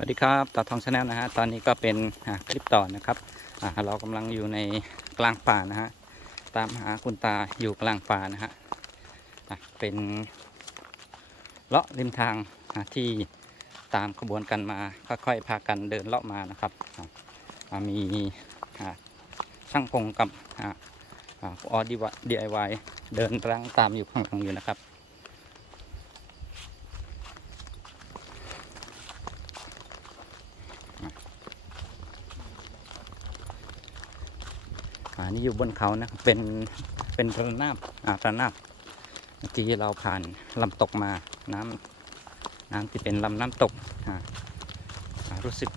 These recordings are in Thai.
สวัสดีครับต่อทองชาแนลนะฮะ ตอนนี้ก็เป็นคลิปต่อนะครับ เรากำลังอยู่ในกลางป่านะฮะ ตามหาคุณตาอยู่กลางป่านะฮะ เป็นเลาะริมทางที่ตามขบวนกันมา ค่อยๆ พากันเดินเลาะมานะครับ มีช่างพงกับออดีวดีไอวเดินรังตามอยู่ข้างหลังอยู่นะครับ อันนี่อยู่บนเขานะเป็นเป็นระนาบอ่าระนาบเมื่อกี้เราผ่านลำตกมาน้ำน้ำที่เป็นลำน้ำตกอ่ารู้สึก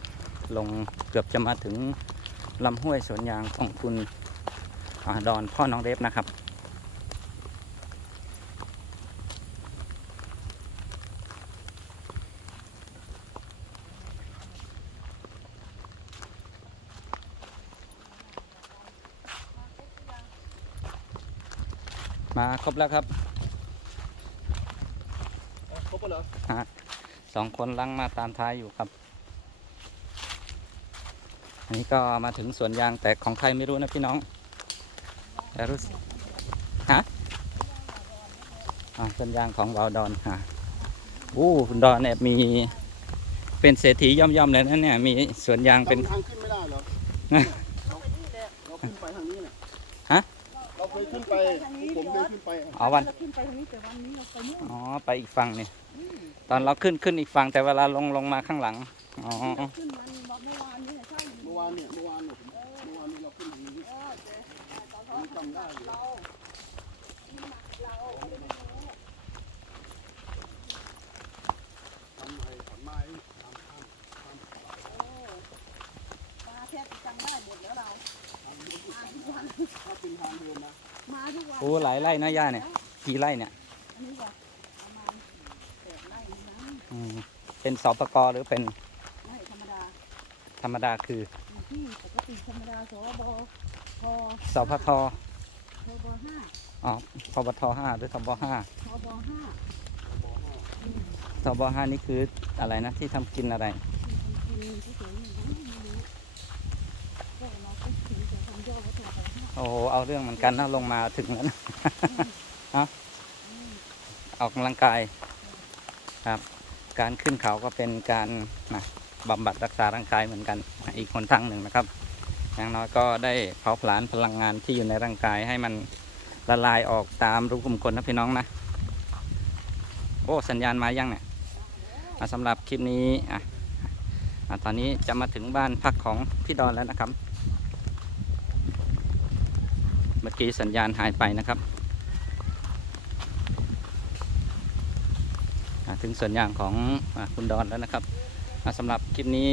ลงเกือบจะมาถึงลำห้วยสวนยางของคุณอาดอนพ่อน้องเดฟนะครับ มาครบแล้วครับครบแล้วเหรอสองคนลังมาตามท้ายอยู่ครับ อันนี้ก็มาถึงสวนยางแต่ของใครไม่รู้นะพี่น้องแต่รู้สึกฮะอ่าสวนยางของวาวดอนฮะอู้คุณดอนเนี่ยมี เป็นเศรษฐีย่อมๆเลยนะเนี่ย มีสวนยางเป็นจำทางขึ้นไม่ได้เหรอ ฮะ เราเราขึ้นไปทางนี้น่ะ ฮะ เราเคยขึ้นไปผมเคยขึ้นไปอ๋อวันเราขึ้นไปทางนี้แต่วันนี้เราไปนู่นอ๋อไปอีกฝั่งนี่ตอนเราขึ้นขึ้นอีกฝั่งแต่เวลาลงลงมาข้างหลังอ๋อขึ้นมานี่บอกเมื่อวานนี่ใช่เมื่อวานเนี่ยเมื่อวานเนี่ยผมเมื่อวานนี้เราขึ้นทางนี้ผมจำได้อยู่ทำไมทำไมทำทำทำมาแทบจำได้หมดแล้วเราทำถ้าเป็นทางเดินนะ มาทุกวันโอ้หลายไร่นะย่าเนี่ย กี่ไร่เนี่ยอันนี้บอกประมาณแปดไร่นี่นะอืมเป็นสปกหรือเป็นไร่ธรรมดาธรรมดาคืออยู่ที่ปกติธรรมดาสบพสพททบห้าอ๋อพบทห้าหรือทบห้าทบห้าทบห้านี่คืออะไรนะที่ทำกินอะไร กินที่สวนอย่างนั้นไม่รู้ก็เราก็ถึงจะทำยอดวัตถุไปห้า โอ้โหเอาเรื่องเหมือนกันนะลงมาถึงแล้วนะเอาออกกำลังกายครับ การขึ้นเขาก็เป็นการนะบำบัดรักษาร่างกายเหมือนกันอีกคนทางหนึ่งนะครับอย่างน้อยก็ได้เผาผลาญพลังงานที่อยู่ในร่างกายให้มันละลายออกตามรูขุมขนนะพี่น้องนะโอ้สัญญาณมายังเนี่ยสำหรับคลิปนี้อะอะตอนนี้จะมาถึงบ้านพักของพี่ดอนแล้วนะครับ เมื่อกี้สัญญาณหายไปนะครับถึงส่วนยางของอคุณดอนแล้วนะครับสำหรับคลิปนี้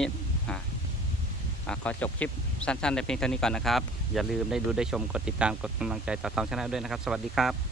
ขอจบคลิปสั้นๆในเพียงเท่านี้ก่อนนะครับ อย่าลืมได้ดูได้ชมกดติดตามกดกำลังใจต่อทองชาแนลด้วยนะครับ สวัสดีครับ